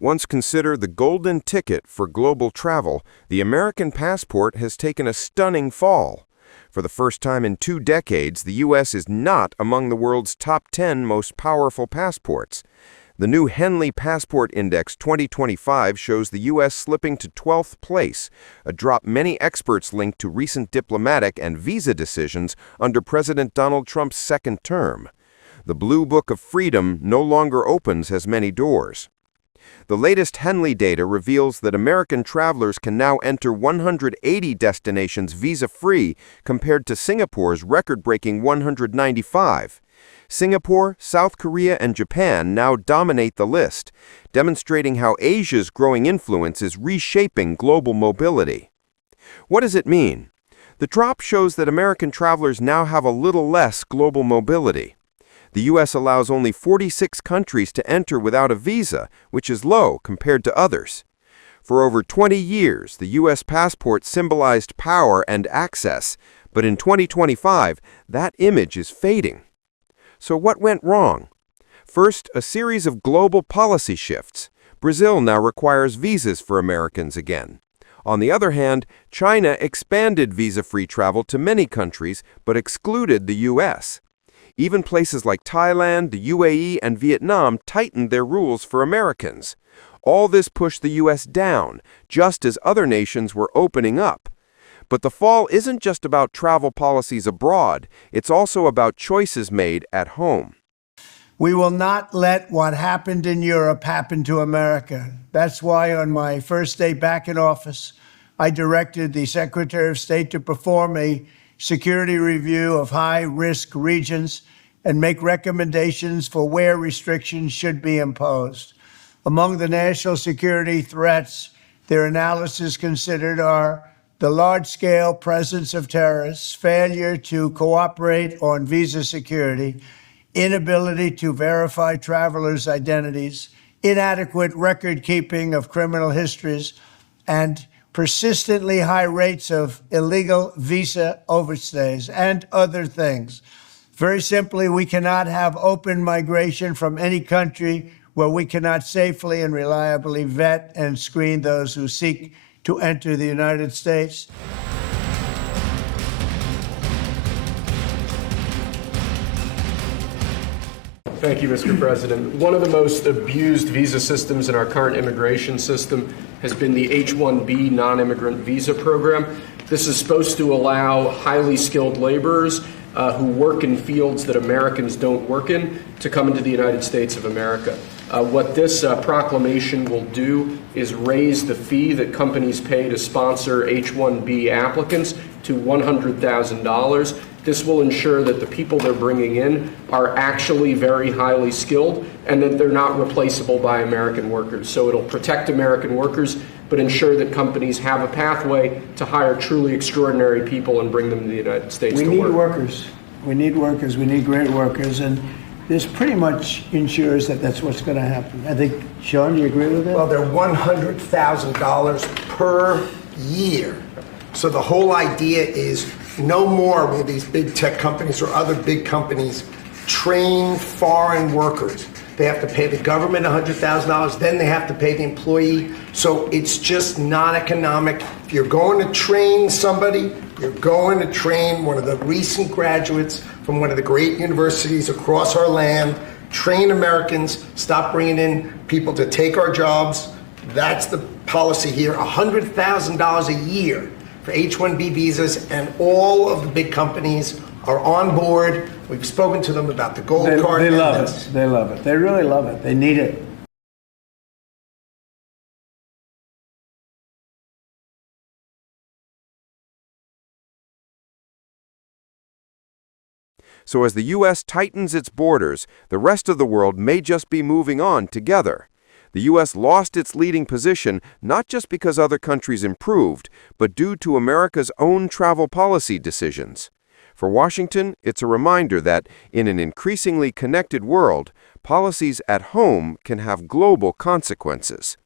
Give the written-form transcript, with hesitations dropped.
Once considered the golden ticket for global travel, the American passport has taken a stunning fall. For the first time in 2 decades, the U.S. is not among the world's top 10 most powerful passports. The new Henley Passport Index 2025 shows the U.S. slipping to 12th place, a drop many experts link to recent diplomatic and visa decisions under President Donald Trump's second term. The Blue Book of Freedom no longer opens as many doors. The latest Henley data reveals that American travelers can now enter 180 destinations visa-free compared to Singapore's record-breaking 195. Singapore, South Korea, and Japan now dominate the list, demonstrating how Asia's growing influence is reshaping global mobility. What does it mean? The drop shows that American travelers now have a little less global mobility. The U.S. allows only 46 countries to enter without a visa, which is low compared to others. For over 20 years, the U.S. passport symbolized power and access, but in 2025, that image is fading. So what went wrong? First, a series of global policy shifts. Brazil now requires visas for Americans again. On the other hand, China expanded visa-free travel to many countries, but excluded the U.S. Even places like Thailand, the UAE, and Vietnam tightened their rules for Americans. All this pushed the U.S. down, just as other nations were opening up. But the fall isn't just about travel policies abroad, it's also about choices made at home. We will not let what happened in Europe happen to America. That's why on my first day back in office, I directed the Secretary of State to perform a security review of high-risk regions and make recommendations for where restrictions should be imposed. Among the national security threats their analysis considered are the large-scale presence of terrorists, failure to cooperate on visa security, inability to verify travelers' identities, inadequate record-keeping of criminal histories, and persistently high rates of illegal visa overstays, and other things. Very simply, we cannot have open migration from any country where we cannot safely and reliably vet and screen those who seek to enter the United States. Thank you, Mr. President. One of the most abused visa systems in our current immigration system has been the H-1B non-immigrant visa program. This is supposed to allow highly skilled laborers who work in fields that Americans don't work in to come into the United States of America. What this proclamation will do is raise the fee that companies pay to sponsor H-1B applicants to $100,000. This will ensure that the people they're bringing in are actually very highly skilled and that they're not replaceable by American workers. So it'll protect American workers, but ensure that companies have a pathway to hire truly extraordinary people and bring them to the United States to work. We need workers. We need workers. We need great workers. And this pretty much ensures that that's what's going to happen. I think, Sean, do you agree with that? Well, they're $100,000 per year. So the whole idea is no more will these big tech companies or other big companies train foreign workers. They have to pay the government $100,000, then they have to pay the employee. So it's just not economic. If you're going to train somebody, you're going to train one of the recent graduates from one of the great universities across our land. Train Americans, stop bringing in people to take our jobs. That's the policy here, $100,000 a year for H-1B visas, and all of the big companies are on board. We've spoken to them about the gold card. They love it. They love it. They really love it. They need it. So as the U.S. tightens its borders, the rest of the world may just be moving on together. The U.S. lost its leading position not just because other countries improved, but due to America's own travel policy decisions. For Washington, it's a reminder that, in an increasingly connected world, policies at home can have global consequences.